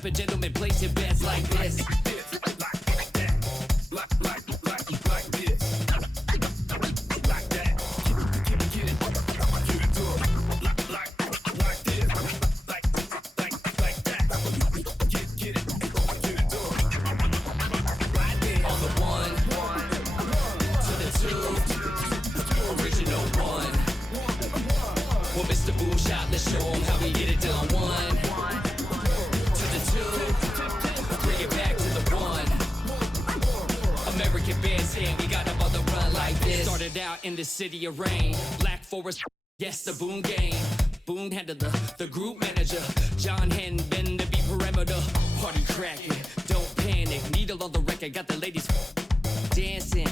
up a gentleman placing bets like this. Let's show them how we get it done. 1 to the 2, bring it back to the 1. American bandstand, we got them on the run like this. Started out in the city of rain, Black Forest, yes, the Boone game. Boone handled the group manager. John hadn't been to be perimeter. Party cracking, don't panic. Needle on the record, got the ladies dancing.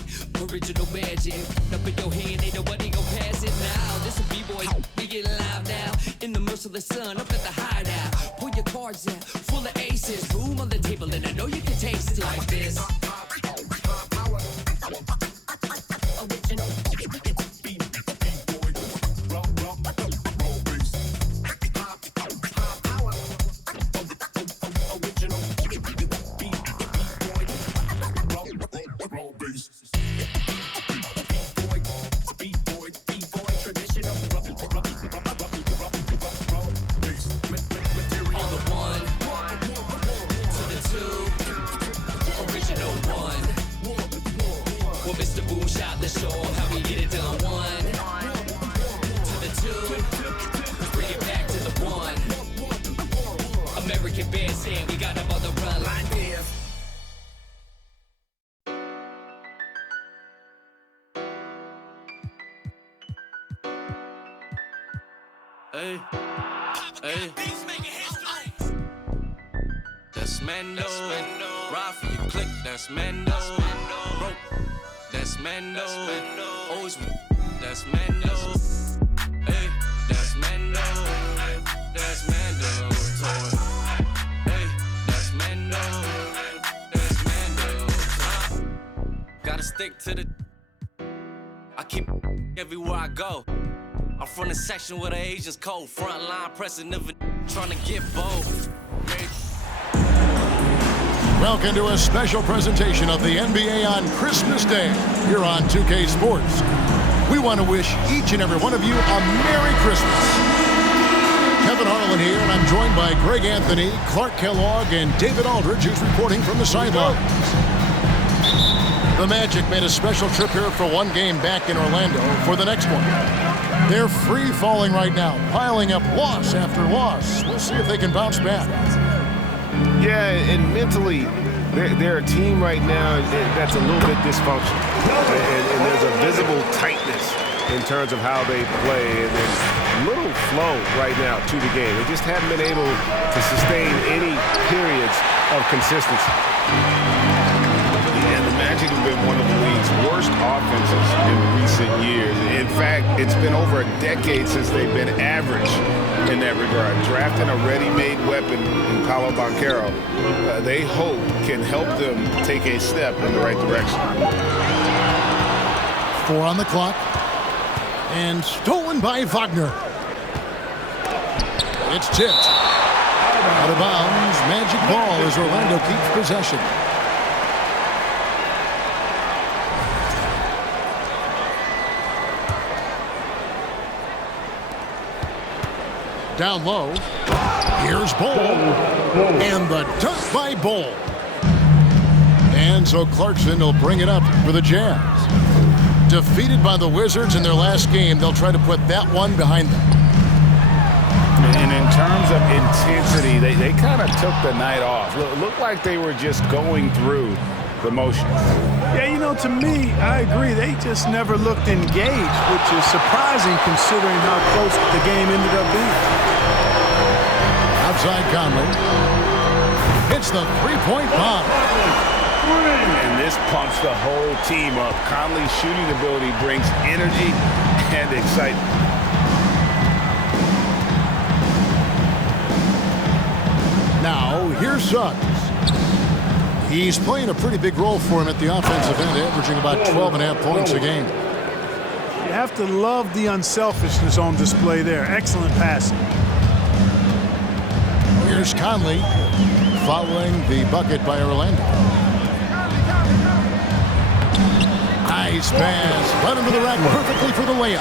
Original magic up in your hand, ain't nobody gon' pass it now. This a B-boy, we get live now. In the merciless sun, up at the hideout. Pull your cards out, full of aces. Boom on the table, and I know you can taste it like this. Let's show them how we get it done. 1 to the 2, let's bring it back to the 1. American bandstand, we got them on the run like this. Hey, hey, that's Mando. Ride for you, click, that's Mando. Bro. That's Mando. Always, that's Mando. Hey, that's Mando. That's Mando. Hey, that's Mando. That's Mando. Gotta stick to the. I keep everywhere I go. I'm from the section where the Asians cold. Front line pressing, never trying to get bold. Welcome to a special presentation of the NBA on Christmas Day here on 2K Sports. We want to wish each and every one of you a Merry Christmas. Kevin Harlan here, and I'm joined by Greg Anthony, Clark Kellogg, and David Aldridge, who's reporting from the sidelines. The Magic made a special trip here for one game back in Orlando for the next one. They're free-falling right now, piling up loss after loss. We'll see if they can bounce back. Yeah, and mentally, they're a team right now that's a little bit dysfunctional. And there's a visible tightness in terms of how they play. And there's little flow right now to the game. They just haven't been able to sustain any periods of consistency. And the Magic have been one of the league's worst offenses in recent years. In fact, it's been over a decade since they've been average in that regard. Drafting a ready-made weapon in Paolo Banchero, they hope can help them take a step in the right direction. 4 on the clock. And stolen by Wagner. It's tipped. Out of bounds. Magic ball as Orlando keeps possession. Down low. Here's Ball. And the dunk by Ball. And so Clarkson will bring it up for the Jazz. Defeated by the Wizards in their last game, they'll try to put that one behind them. And in terms of intensity, they kind of took the night off. Looked like they were just going through the motions. Yeah, you know, to me, I agree. They just never looked engaged, which is surprising considering how close the game ended up being. Outside Conley. Hits the three-point bomb. And this pumps the whole team up. Conley's shooting ability brings energy and excitement. Now, here's Suggs. He's playing a pretty big role for him at the offensive end, averaging about 12.5 points a game. You have to love the unselfishness on display there. Excellent passing. Here's Conley. following the bucket by Orlando. Nice pass. Led him to the rack perfectly for the layup.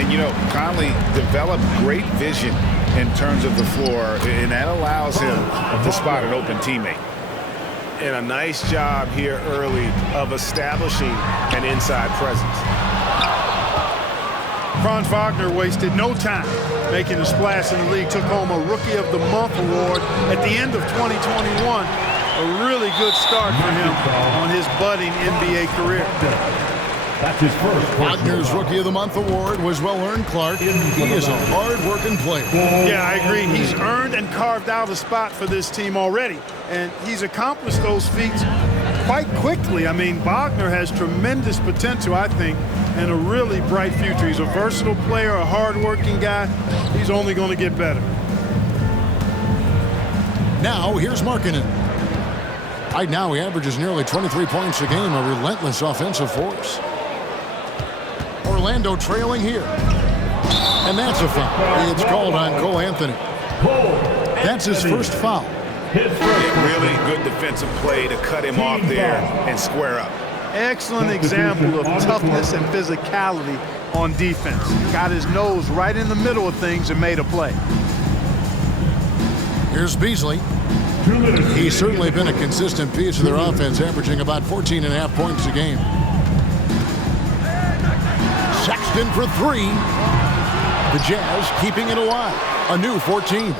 And, you know, Conley developed great vision in terms of the floor, and that allows him to spot an open teammate. And a nice job here early of establishing an inside presence. Franz Wagner wasted no time making a splash in the league. Took home a Rookie of the Month award at the end of 2021. A really good start for him on his budding NBA career. That's his first. Wagner's Rookie of the Month award was well-earned, Clark. He is a hard-working player. Yeah, I agree. He's earned and carved out a spot for this team already. And he's accomplished those feats quite quickly. I mean, Wagner has tremendous potential, I think, and a really bright future. He's a versatile player, a hard-working guy. He's only going to get better. Now, here's Markkanen. Right now, he averages nearly 23 points a game, a relentless offensive force. Orlando trailing here. And that's a foul. It's called on Cole Anthony. That's his first foul. Really good defensive play to cut him off there and square up. Excellent example of toughness and physicality on defense. Got his nose right in the middle of things and made a play. Here's Beasley. He's certainly been a consistent piece of their offense, averaging about 14.5 points a game. Sexton for three. The Jazz keeping it alive. A new 14.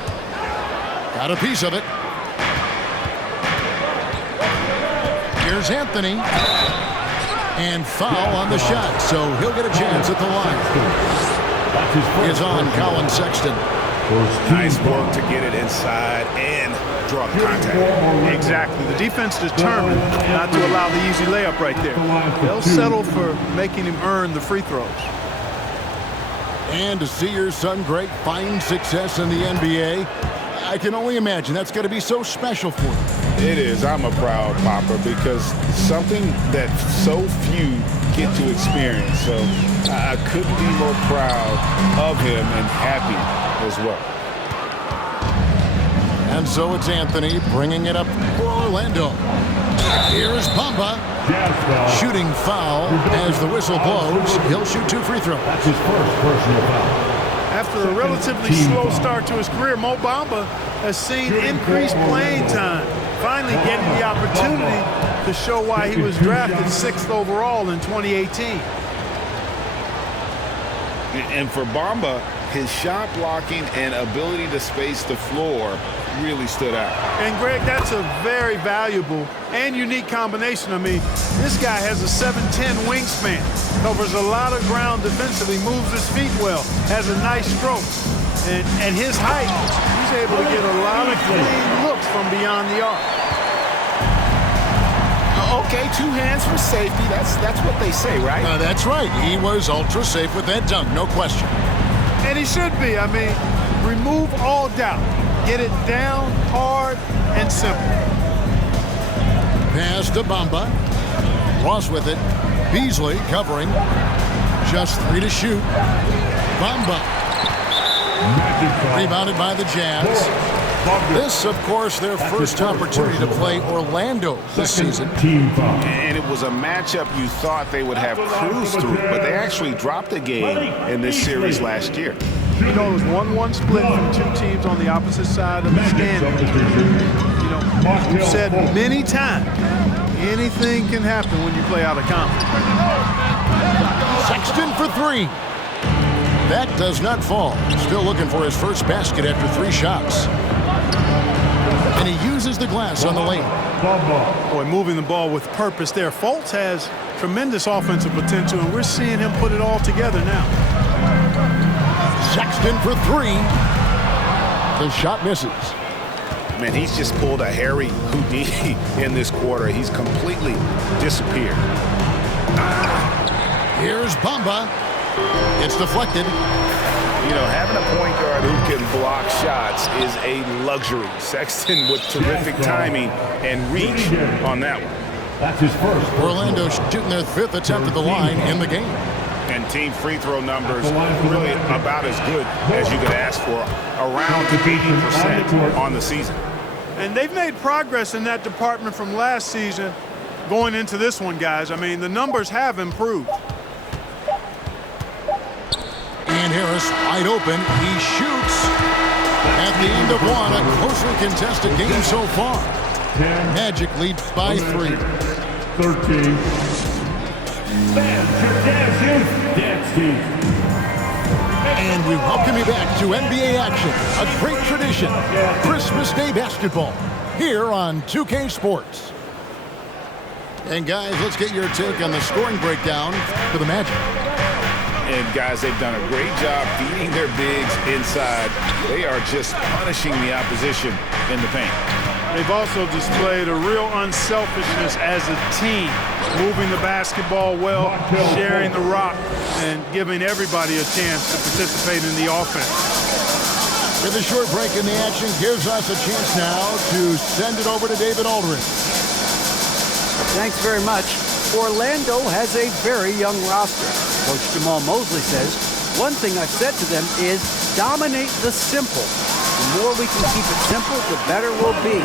Got a piece of it. Here's Anthony. And foul on the shot, so he'll get a chance at the line. It's on Colin Sexton. Nice work to get it inside and draw the contact. Exactly. The defense determined not to allow the easy layup right there. They'll settle for making him earn the free throws. And to see your son Greg find success in the NBA, I can only imagine that's going to be so special for him. It is. I'm a proud papa because something that so few get to experience. So I couldn't be more proud of him and happy as well. And so it's Anthony bringing it up for Orlando. Here's Bamba. Shooting foul as the whistle blows. He'll shoot 2 free throws. That's his first personal foul. After a relatively slow start to his career, Mo Bamba has seen increased playing time, finally getting the opportunity to show why he was drafted 6th overall in 2018. And for Bamba, his shot blocking and ability to space the floor really stood out. And Greg, that's a very valuable and unique combination. I mean, this guy has a 7'10" wingspan, covers a lot of ground defensively, moves his feet well, has a nice stroke. And at his height, he's able to get a lot of clean looks from beyond the arc. Okay, 2 hands for safety. That's what they say, right? That's right. He was ultra safe with that dunk, no question. And he should be. I mean, remove all doubt. Get it down, hard, and simple. Pass to Bamba. Ross with it. Beasley covering. Just 3 to shoot. Bamba. Rebounded by the Jazz. This, of course, their first opportunity to play Orlando this season. And it was a matchup you thought they would have cruised through, but they actually dropped a game in this series last year. You know, it was 1-1 split from 2 teams on the opposite side of the standings. You know, we've said many times, anything can happen when you play out of conference. Sexton for 3. That does not fall. Still looking for his first basket after 3 shots. And he uses the glass on the lane. Boy, moving the ball with purpose there. Fultz has tremendous offensive potential, and we're seeing him put it all together now. Sexton for 3. The shot misses. Man, he's just pulled a Harry Houdini in this quarter. He's completely disappeared. Here's Bamba. It's deflected. You know, having a point guard who can block shots is a luxury. Sexton with terrific timing and reach on that one. That's his first. Orlando shooting their 5th attempt at the line in the game. And team free throw numbers really about as good as you could ask for, around 80% on the season. And they've made progress in that department from last season going into this one, guys. I mean, the numbers have improved. And Harris wide open. He shoots at the end of one. A closely contested game so far. Magic leads by 3. 13. And we welcome you back to NBA action, a great tradition, Christmas Day basketball, here on 2K Sports. And guys, let's get your take on the scoring breakdown for the Magic. And guys, they've done a great job feeding their bigs inside. They are just punishing the opposition in the paint. They've also displayed a real unselfishness as a team, moving the basketball well, sharing the rock, and giving everybody a chance to participate in the offense. With a short break in the action, gives us a chance now to send it over to David Aldridge. Thanks very much. Orlando has a very young roster. Coach Jamal Mosley says, one thing I've said to them is dominate the simple. The more we can keep it simple, the better we'll be.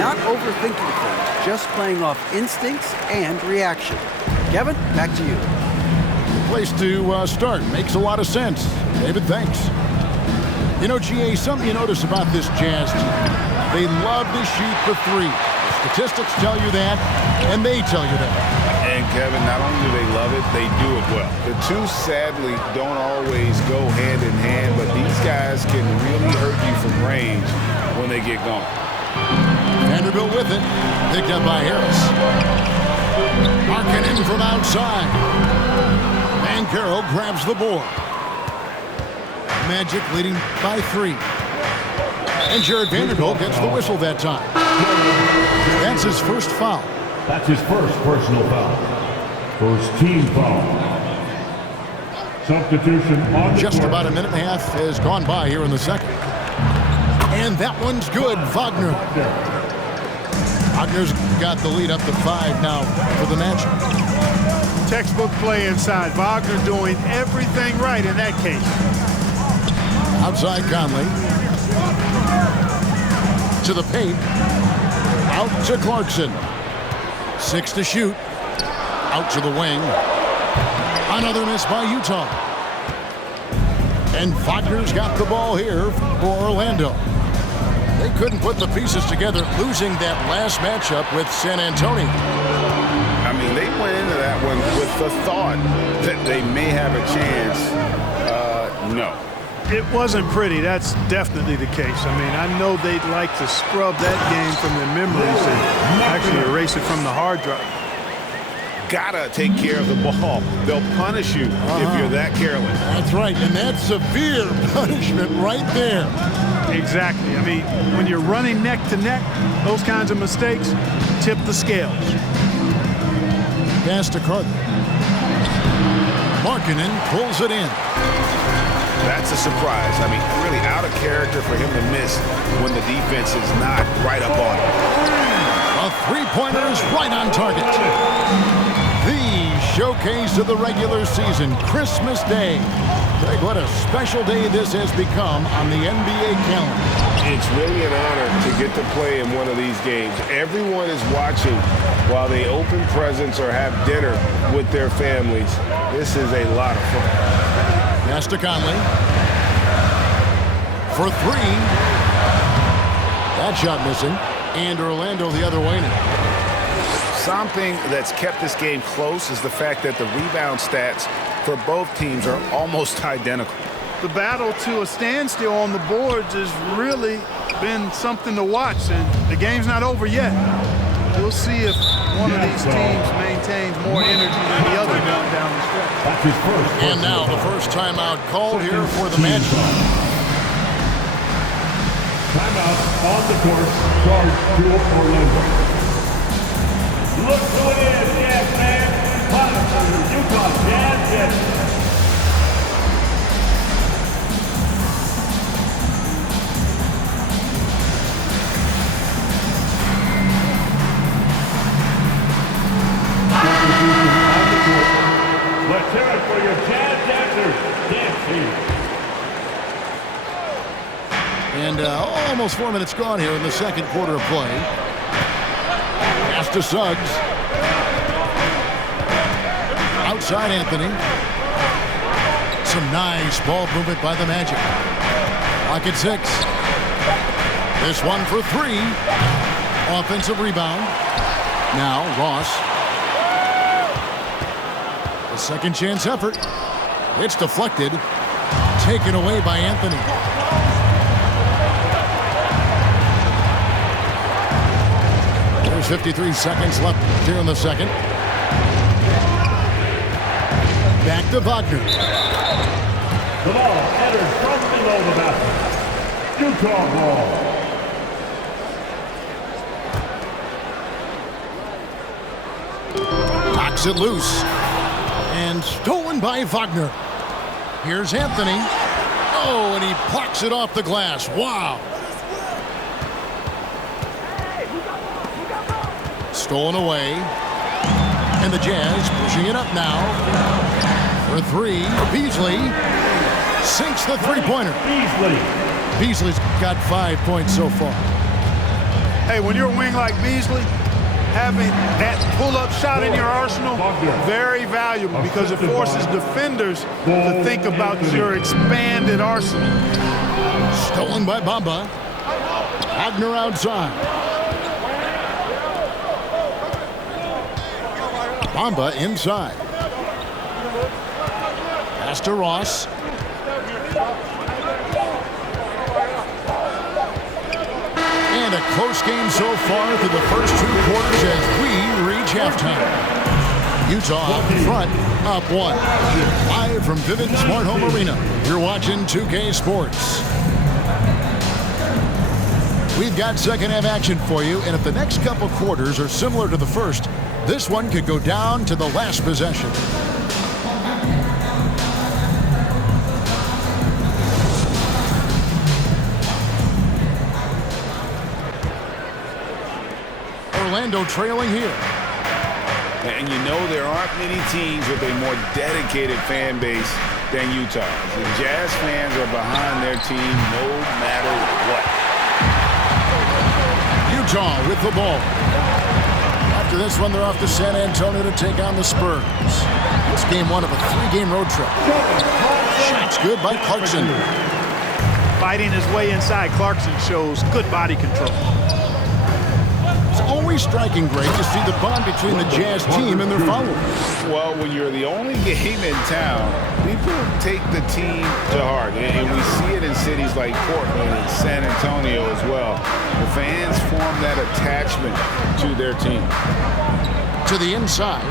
Not overthinking things, just playing off instincts and reaction. Kevin, back to you. Place to start. Makes a lot of sense. David, thanks. You know, GA, something you notice about this Jazz team, they love to shoot the 3. The statistics tell you that, and they tell you that. And Kevin, not only do they love it, they do it well. The two, sadly, don't always go hand in hand, but these guys can really hurt you from range when they get going. Vanderbilt with it. Picked up by Harris. Markkanen from outside. Van Carroll grabs the board. Magic leading by 3. And Jared Vanderbilt gets the whistle that time. That's his first foul. That's his first personal foul. First team foul. Substitution on Just about a minute and a half has gone by here in the second. And that one's good. Wagner. Wagner's got the lead up to 5 now for the Magic. Textbook play inside. Wagner doing everything right in that case. Outside Conley. To the paint. Out to Clarkson. 6 to shoot. Out to the wing. Another miss by Utah. And Wagner's got the ball here for Orlando. They couldn't put the pieces together, losing that last matchup with San Antonio. I mean, they went into that one with the thought that they may have a chance. No. It wasn't pretty. That's definitely the case. I mean, I know they'd like to scrub that game from their memories and actually erase it from the hard drive. Gotta take care of the ball. They'll punish you if you're that careless. That's right, and that's severe punishment right there. Exactly. I mean, when you're running neck to neck, those kinds of mistakes tip the scales. Pass to Carter. Markkanen pulls it in. That's a surprise. I mean, really out of character for him to miss when the defense is not right up on him. A three-pointer is right on target. The showcase of the regular season, Christmas Day. Greg, what a special day this has become on the NBA calendar. It's really an honor to get to play in one of these games. Everyone is watching while they open presents or have dinner with their families. This is a lot of fun. Pass to Conley. For 3. That shot missing. And Orlando the other way now. Something that's kept this game close is the fact that the rebound stats for both teams are almost identical. The battle to a standstill on the boards has really been something to watch, and the game's not over yet. We'll see if one of these teams maintains more energy than the other going down the stretch. That's his first. And now the first timeout called here for the Magic. Timeout on the court. Charge to Orlando. Look who it is, yes, man. Utah Jazz, yes. Let's hear it for your Jazz. And almost 4 minutes gone here in the second quarter of play. Pass to Suggs. Outside Anthony. Some nice ball movement by the Magic. Clock at 6. This one for 3. Offensive rebound. Now Ross. A second chance effort. It's deflected. Taken away by Anthony. There's 53 seconds left here in the second. Back to Wagner. The ball enters from below the basket. Utah ball. Knocks it loose. And stolen by Wagner. Here's Anthony. Oh, and he plucks it off the glass. Wow. Stolen away. And the Jazz pushing it up now. For 3. Beasley sinks the three-pointer. Beasley's got 5 points so far. Hey, when you're a wing like Beasley, having that pull-up shot in your arsenal, very valuable because it forces defenders to think about your expanded arsenal. Stolen by Bamba. Wagner outside. Bamba inside. Pass to Ross. And a close game so far through the first 2 quarters as we reach halftime. Utah up front, up 1. Live from Vivint Smart Home Arena, you're watching 2K Sports. We've got second half action for you, and if the next couple quarters are similar to the first, this one could go down to the last possession. Orlando trailing here. And you know there aren't many teams with a more dedicated fan base than Utah. The Jazz fans are behind their team no matter what. Utah with the ball. After this one, they're off to San Antonio to take on the Spurs. It's game 1 of a 3-game road trip. Shots good by Clarkson. Fighting his way inside, Clarkson shows good body control. It's always striking great to see the bond between the Jazz team and their followers. Well, when you're the only game in town, people take the team to heart. And we see it in cities like Portland and San Antonio as well. The fans form that attachment to their team. To the inside.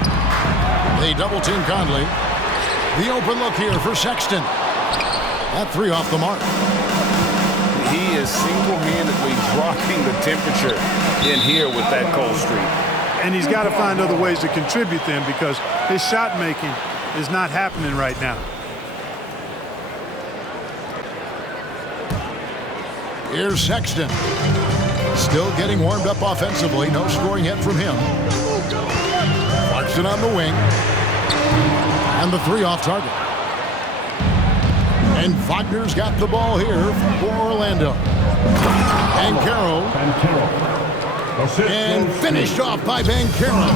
They double-team Conley. The open look here for Sexton. That 3 off the mark. He is single-handedly dropping the temperature in here with that cold streak. And he's got to find other ways to contribute then because his shot making is not happening right now. Here's Sexton. Still getting warmed up offensively. No scoring yet from him. Clarkson on the wing. And the 3 off target. And Wagner's got the ball here for Orlando. Banchero. And finished off by Banchero.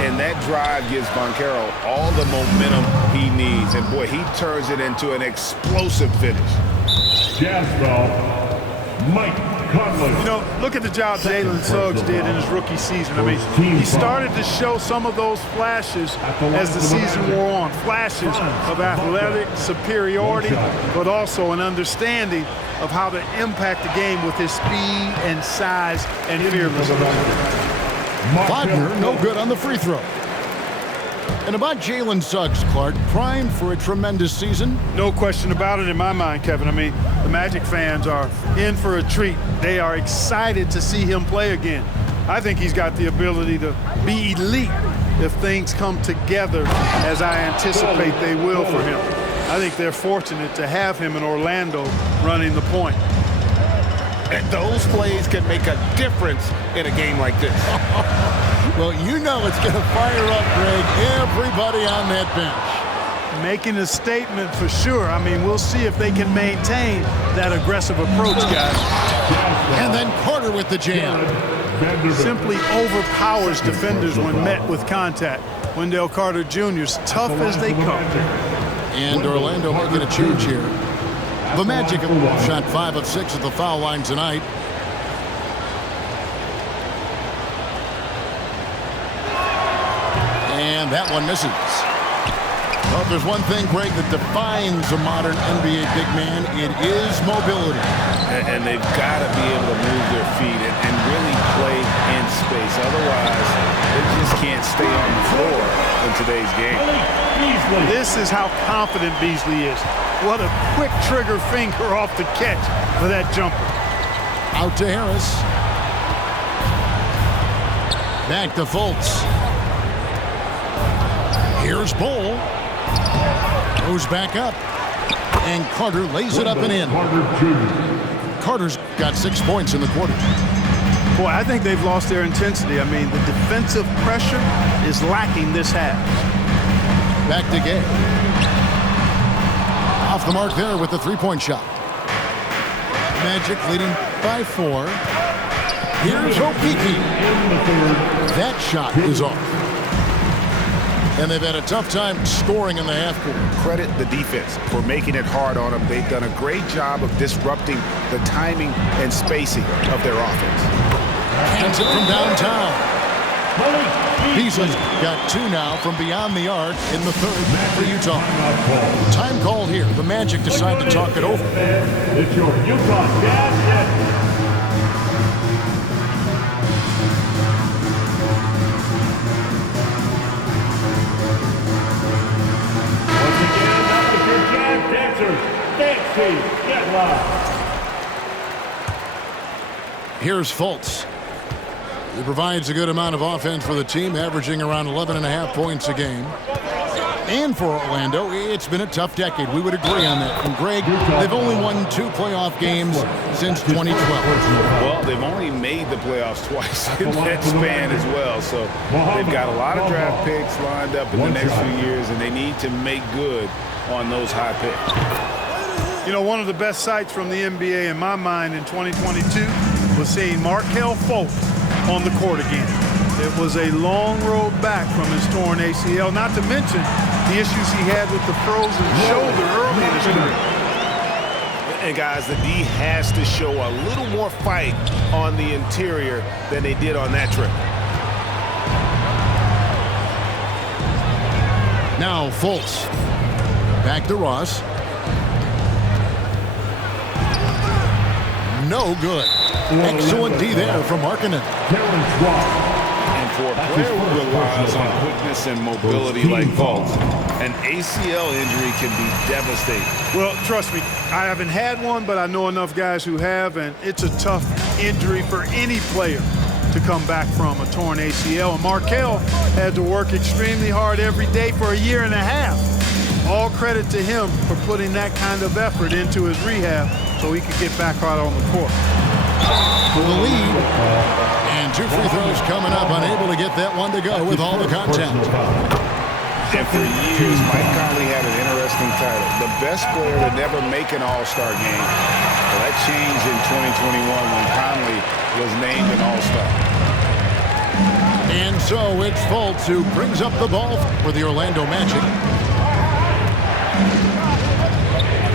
And that drive gives Banchero all the momentum he needs. And boy, he turns it into an explosive finish. Jazz ball, Mike Conley. You know, look at the job Jalen Suggs did in his rookie season. I mean, he started to show some of those flashes as the season wore on. Flashes of athletic superiority, but also an understanding of how to impact the game with his speed and size and fearlessness. Wagner, no good on the free throw. And about Jalen Suggs, Clark, primed for a tremendous season? No question about it in my mind, Kevin. I mean, the Magic fans are in for a treat. They are excited to see him play again. I think he's got the ability to be elite if things come together as I anticipate they will for him. I think they're fortunate to have him in Orlando running the point. And those plays can make a difference in a game like this. Well, you know it's going to fire up, Greg, everybody on that bench. Making a statement for sure. I mean, we'll see if they can maintain that aggressive approach, guys. And then Carter with the jam. Simply overpowers defenders when met with contact. Wendell Carter Jr. is tough as they come. And Orlando making a change here. The Magic have shot 5 of 6 at the foul line tonight. And that one misses. Well, if there's one thing, Greg, that defines a modern NBA big man, it is mobility. And they've got to be able to move their feet and really play in space. Otherwise, they just can't stay on the floor in today's game. This is how confident Beasley is. What a quick trigger finger off the catch for that jumper. Out to Harris. Back to Fultz. Here's Bull. Goes back up. And Carter lays it up and in. Carter's got 6 points in the quarter. Boy, I think they've lost their intensity. I mean, the defensive pressure is lacking this half. Back to Gay. Off the mark there with the three-point shot. Magic leading by 4. Here's Okiki. That shot is off. And they've had a tough time scoring in the half court. Credit the defense for making it hard on them. They've done a great job of disrupting the timing and spacing of their offense. Hands it from downtown. Beasley's got 2 now from beyond the arc in the third for Utah. Time called here. The Magic decide to talk it over. It's your Utah Jazz. Get live. Here's Fultz. He provides a good amount of offense for the team, averaging around 11.5 points a game. And for Orlando, it's been a tough decade. We would agree on that. And Greg, they've only won 2 playoff games since 2012. Well, they've only made the playoffs twice in that span as well. So they've got a lot of draft picks lined up in the next few years, and they need to make good on those high picks. You know, one of the best sights from the NBA in my mind in 2022 was seeing Markelle Fultz on the court again. It was a long road back from his torn ACL, not to mention the issues he had with the frozen shoulder early in his career. And guys, the D has to show a little more fight on the interior than they did on that trip. Now Fultz. Back to Ross. No good. Excellent D there from Markkanen. And for a player who relies on quickness and mobility like Fultz, an ACL injury can be devastating. Well, trust me, I haven't had one, but I know enough guys who have, and it's a tough injury for any player to come back from, a torn ACL. And Markelle had to work extremely hard every day for a year and a half. All credit to him for putting that kind of effort into his rehab so he could get back out on the court. For the lead. And 2 free throws coming up, unable to get that one to go with all the contact. And for years, Mike Conley had an interesting title. The best player to never make an All-Star game. Well, that changed in 2021 when Conley was named an All-Star. And so it's Fultz who brings up the ball for the Orlando Magic.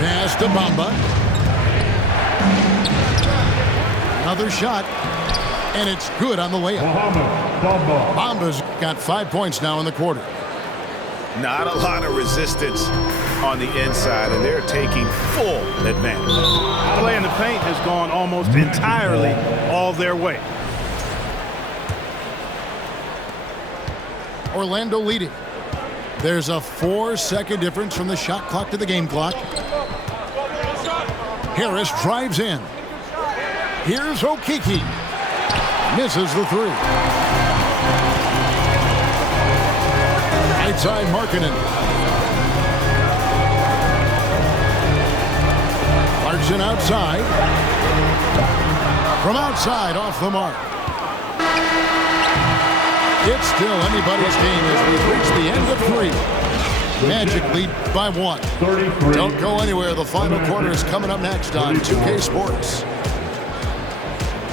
Pass to Bamba. Another shot. And it's good on the layup. Bamba's got 5 points now in the quarter. Not a lot of resistance on the inside, and they're taking full advantage. Play in the paint has gone almost entirely all their way. Orlando leading. There's a 4-second difference from the shot clock to the game clock. Harris drives in. Here's Okiki. Misses the 3. Right side, Markkanen. Clarkson outside. From outside, off the mark. It's still anybody's game as we've reached the end of 3. Magic lead by 1. 33. Don't go anywhere. The final quarter is coming up next on 2K Sports.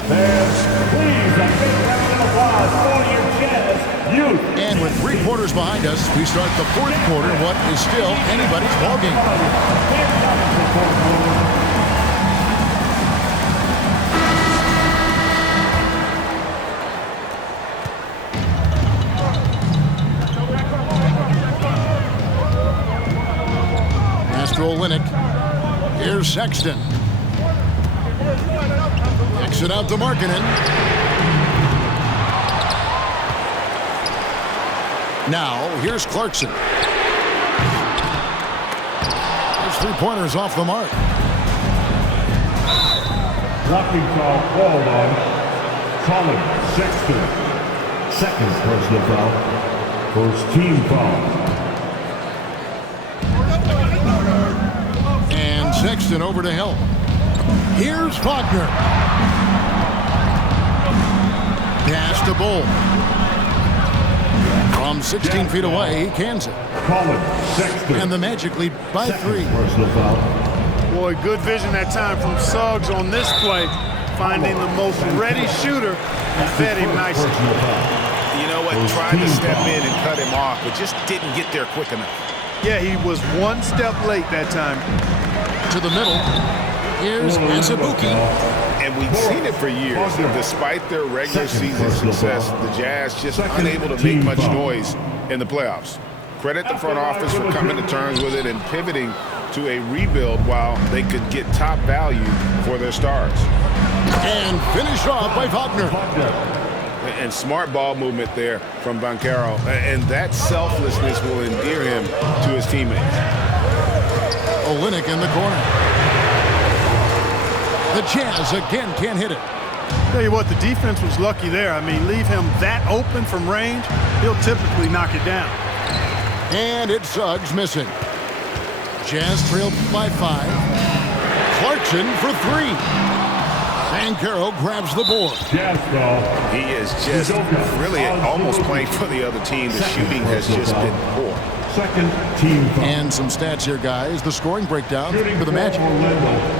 Fans, please, a big round of applause for your Jazz youth. And with 3 quarters behind us, we start the 4th quarter, what is still anybody's ballgame. Olynyk. Here's Sexton. Kicks it out to Markkanen. Now, here's Clarkson. His 3-pointers off the mark. Blocking foul called on Colin Sexton. Second personal foul. First team foul. Sexton over to help. Here's Wagner. Pass to Bull. From 16 feet away, he cans it. Colin Sexton. And the Magic lead by 3. Personal foul. Boy, good vision that time from Suggs on this play, finding the most ready shooter and fed him nicely. You know what? Tried to step in and cut him off, but just didn't get there quick enough. Yeah, he was 1 step late that time. To the middle. Here's Azubuike. And we've seen it for years. Despite their regular season success, the Jazz just unable to make much noise in the playoffs. Credit the front office for coming to terms with it and pivoting to a rebuild while they could get top value for their stars. And finished off by Wagner. And smart ball movement there from Banchero. And that selflessness will endear him to his teammates. Olynyk in the corner. The Jazz again can't hit it. Tell you what, the defense was lucky there. I mean, leave him that open from range, he'll typically knock it down. And it's Suggs missing. Jazz trailed by 5. Clarkson for 3. Banchero grabs the board. Jazz ball. He is just really almost playing for the other team. The shooting has just been poor. Second team foul. And some stats here, guys. The scoring breakdown for the Magic.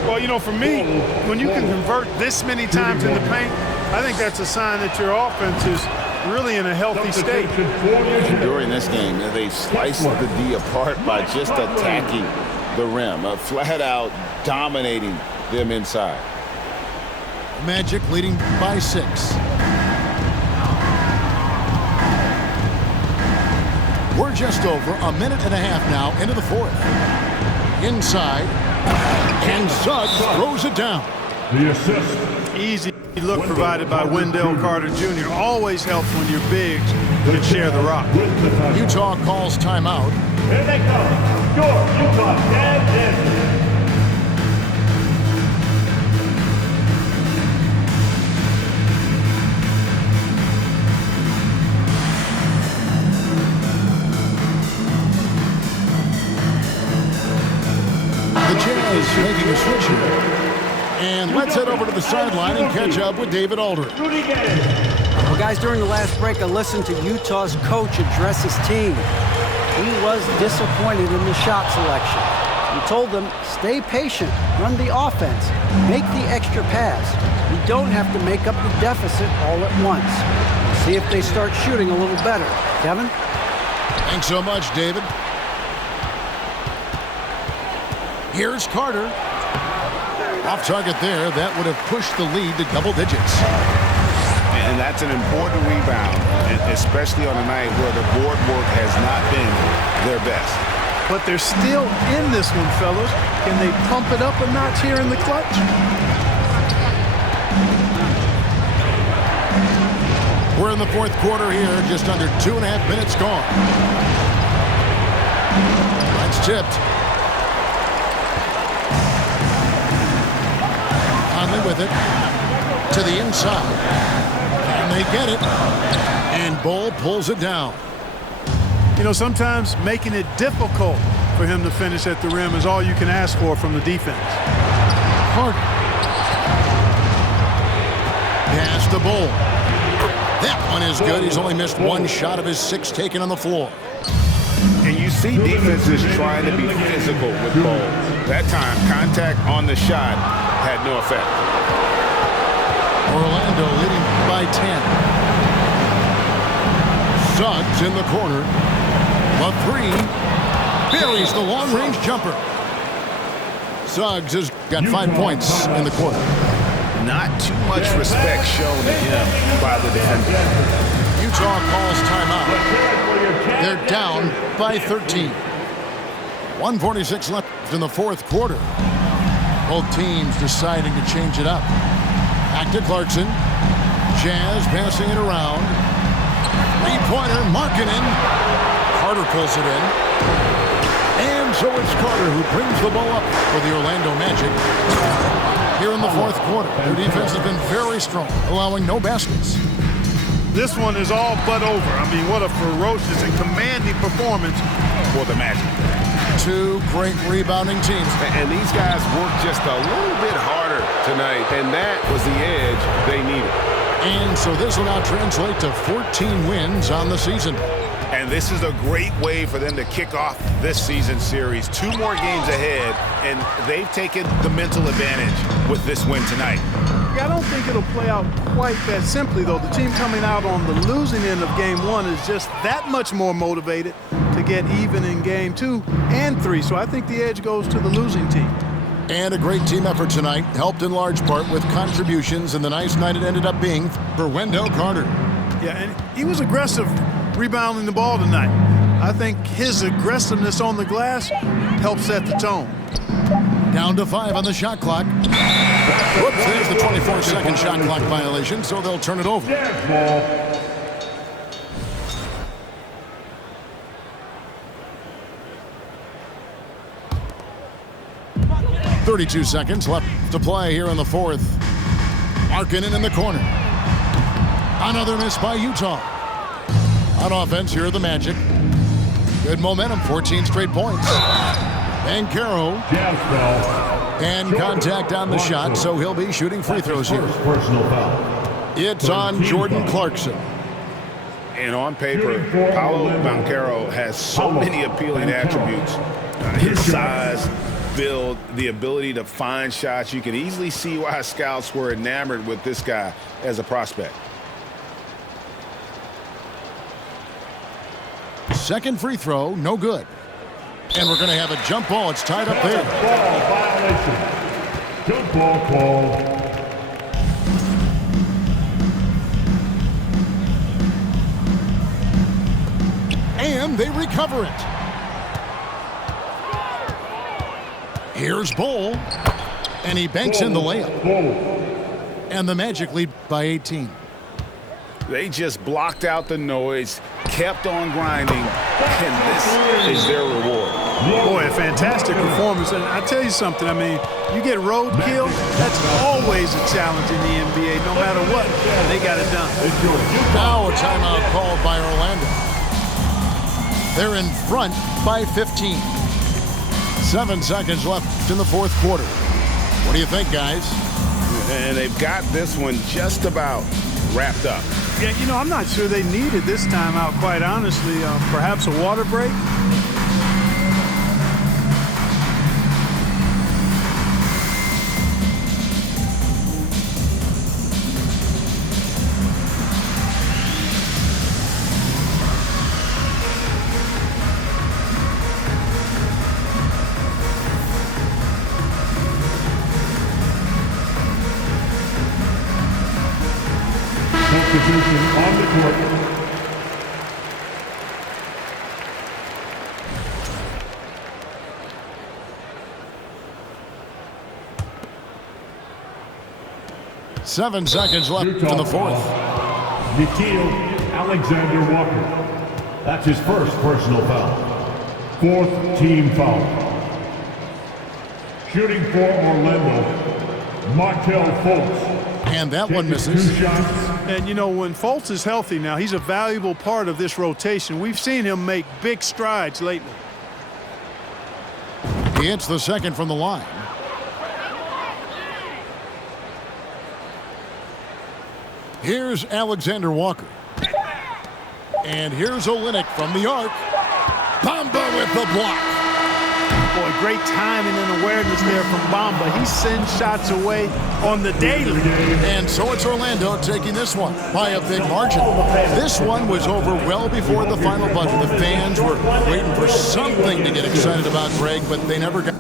Well, you know, for me, when you can convert this many times in the paint, I think that's a sign that your offense is really in a healthy state. During this game, they sliced the D apart by just attacking the rim, flat out dominating them inside. Magic leading by 6. We're just over a minute and a half now into the 4th. Inside, and Suggs throws it down. The assist. Easy look provided by Wendell Carter Jr. Always helps when your bigs can share the rock. Utah calls timeout. Here they come. Your Utah Jazz. Is making a switch here. And let's head over to the sideline and catch up with David Aldridge. Well, guys, during the last break, I listened to Utah's coach address his team. He was disappointed in the shot selection. He told them, stay patient, run the offense, make the extra pass. You don't have to make up the deficit all at once. See if they start shooting a little better. Kevin? Thanks so much, David. Here's Carter. Off target there. That would have pushed the lead to double digits. And that's an important rebound, especially on a night where the board work has not been their best. But they're still in this one, fellas. Can they pump it up a notch here in the clutch? We're in the 4th quarter here. Just under 2.5 minutes gone. That's tipped. With it to the inside, and they get it, and Bull pulls it down. You know, sometimes making it difficult for him to finish at the rim is all you can ask for from the defense. Hard. Pass to Bull. That one is good. He's only missed 1 shot of his 6 taken on the floor. And you see defenses trying to be physical with Ball. That time, contact on the shot had no effect. Orlando leading by 10. Suggs in the corner. The three. Buries the long-range jumper. Suggs has got 5 points in the quarter. Not too much respect shown to him by the defender. Utah calls timeout. They're down by 13. 1:46 left in the fourth quarter. Both teams deciding to change it up. Back to Clarkson. Jazz passing it around. Three-pointer, Markkanen. Carter pulls it in. And so it's Carter who brings the ball up for the Orlando Magic. Here in the fourth quarter, their defense has been very strong, allowing no baskets. This one is all but over. I mean, what a ferocious and commanding performance For the Magic. Two great rebounding teams. And these guys worked just a little bit harder tonight, and that was the edge they needed. And so this will now translate to 14 wins on the season. And this is a great way for them to kick off this season series. 2 more games ahead, and they've taken the mental advantage with this win tonight. I don't think it'll play out quite that simply, though. The team coming out on the losing end of game 1 is just that much more motivated to get even in game 2 and 3. So I think the edge goes to the losing team. And a great team effort tonight, helped in large part with contributions, and the nice night it ended up being for Wendell Carter. Yeah, and he was aggressive rebounding the ball tonight. I think his aggressiveness on the glass helped set the tone. Down to 5 on the shot clock. Whoops, there's the 24-second shot clock violation, so they'll turn it over. 32 seconds left to play here in the fourth. Markkanen in the corner. Another miss by Utah. On offense, here are the Magic. Good momentum, 14 straight points. Banchero. And contact on the shot, so he'll be shooting free throws here. It's on Jordan Clarkson. And on paper, Paolo Banchero has so many appealing attributes. His size, build, the ability to find shots. You can easily see why scouts were enamored with this guy as a prospect. Second free throw, no good. And we're going to have a jump ball. It's tied up there. Ball violation. Jump ball call. And they recover it. Here's Bull. And he banks in the layup. And the Magic lead by 18. They just blocked out the noise, kept on grinding, and this is their reward. Boy, a fantastic performance. And I tell you something, I mean, you get roadkill, that's always a challenge in the NBA. No matter what, they got it done. Now a timeout called by Orlando. They're in front by 15. 7 seconds left in the fourth quarter. What do you think, guys? And they've got this one just about wrapped up. Yeah, you know, I'm not sure they needed this timeout, quite honestly. Perhaps a water break? Substitution on the court. Seven seconds left in the fourth. Nikhil Alexander Walker. That's his first personal foul. 4th team foul. Shooting for Orlando, Markelle Fultz. And that one misses. 2 shots. And, you know, when Fultz is healthy now, he's a valuable part of this rotation. We've seen him make big strides lately. He hits the second from the line. Here's Alexander Walker. And here's Olynyk from the arc. Bamba with the block. Boy, great timing and awareness there from Bamba. He sends shots away on the daily. And so it's Orlando taking this one by a big margin. This one was over well before the final buzzer. The fans were waiting for something to get excited about, Greg, but they never got.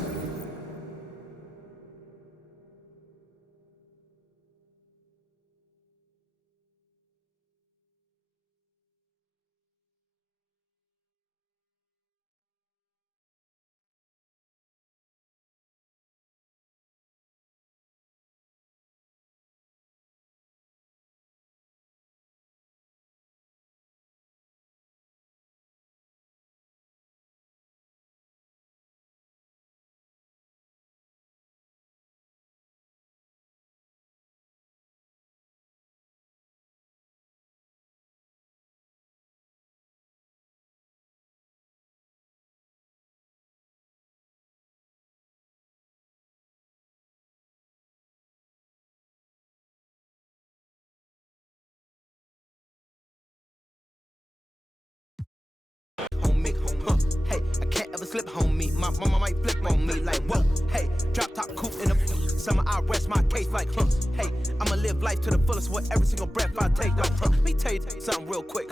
Hey, I can't ever slip, homie. My mama might flip on me like, whoa. Hey, drop top coupe in the summer. I rest my case like, hey, I'ma live life to the fullest with every single breath I take. Like, let me tell you something real quick.